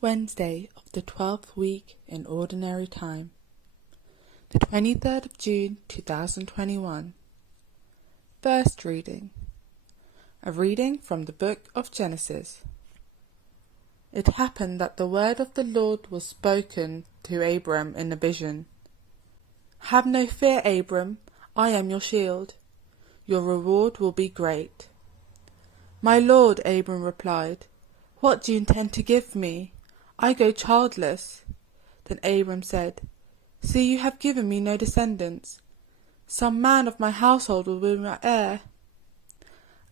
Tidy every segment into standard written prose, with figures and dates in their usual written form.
Wednesday of the 12th week in Ordinary Time, the 23rd of June 2021. First reading. A reading from the book of Genesis. It happened that the word of the Lord was spoken to Abram in a vision. Have no fear, Abram, I am your shield. Your reward will be great. My Lord, Abram replied, what do you intend to give me? I go childless. Then Abram said, see, you have given me no descendants. Some man of my household will be my heir.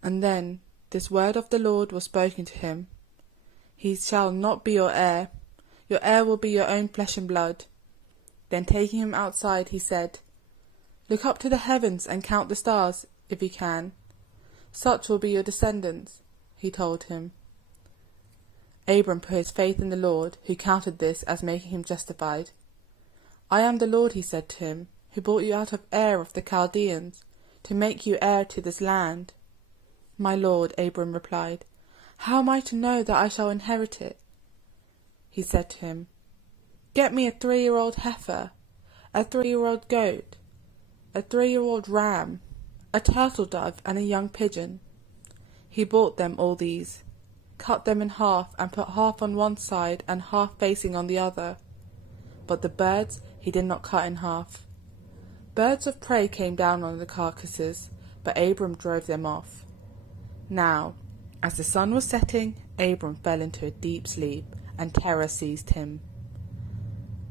And then this word of the Lord was spoken to him. He shall not be your heir will be your own flesh and blood. Then taking him outside, he said, look up to the heavens and count the stars, if you can. Such will be your descendants, he told him. Abram put his faith in the Lord, who counted this as making him justified. I am the Lord, he said to him, who brought you out of Ur of the Chaldeans, to make you heir to this land. My Lord, Abram replied, how am I to know that I shall inherit it? He said to him, get me a 3-year-old heifer, a 3-year-old goat, a 3-year-old ram, a turtle dove, and a young pigeon. He bought them all these, cut them in half, and put half on one side and half facing on the other. But the birds he did not cut in half. Birds of prey came down on the carcasses, but Abram drove them off. Now, as the sun was setting, Abram fell into a deep sleep, and terror seized him.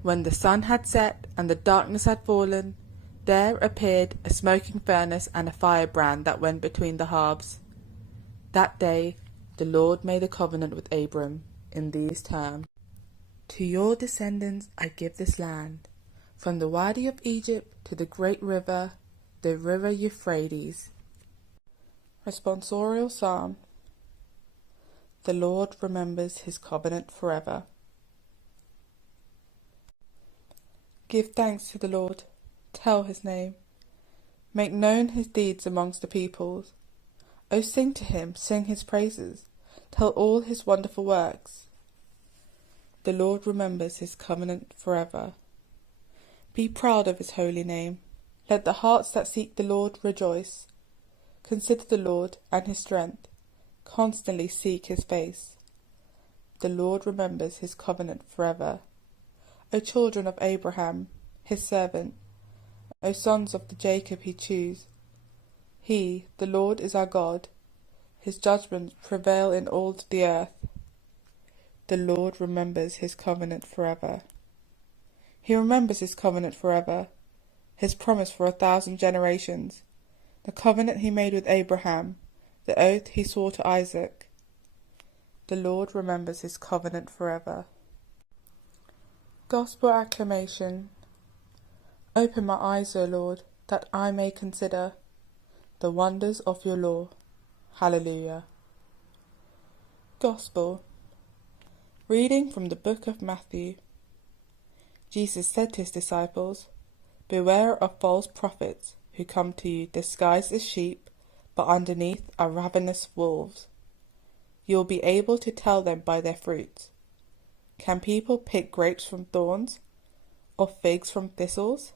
When the sun had set and the darkness had fallen, there appeared a smoking furnace and a firebrand that went between the halves. That day the Lord made a covenant with Abram in these terms. To your descendants I give this land, from the Wadi of Egypt to the great river, the river Euphrates. Responsorial Psalm. The Lord remembers his covenant forever. Give thanks to the Lord, tell his name, make known his deeds amongst the peoples. O sing to him, sing his praises, tell all his wonderful works. The Lord remembers his covenant forever. Be proud of his holy name. Let the hearts that seek the Lord rejoice. Consider the Lord and his strength. Constantly seek his face. The Lord remembers his covenant forever. O children of Abraham, his servant, O sons of the Jacob he chose. He, the Lord, is our God. His judgments prevail in all the earth. The Lord remembers his covenant forever. He remembers his covenant forever, his promise for 1,000 generations, the covenant he made with Abraham, the oath he swore to Isaac. The Lord remembers his covenant forever. Gospel acclamation. Open my eyes, O Lord, that I may consider the wonders of your law. Hallelujah. Gospel. Reading from the book of Matthew. Jesus said to his disciples, beware of false prophets who come to you disguised as sheep, but underneath are ravenous wolves. You will be able to tell them by their fruits. Can people pick grapes from thorns, or figs from thistles?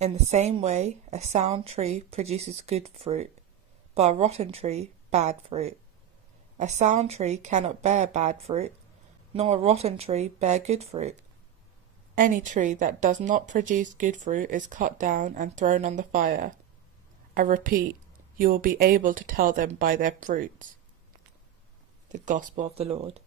In the same way, a sound tree produces good fruit, but a rotten tree bad fruit. A sound tree cannot bear bad fruit, nor a rotten tree bear good fruit. Any tree that does not produce good fruit is cut down and thrown on the fire. I repeat, you will be able to tell them by their fruits. The Gospel of the Lord.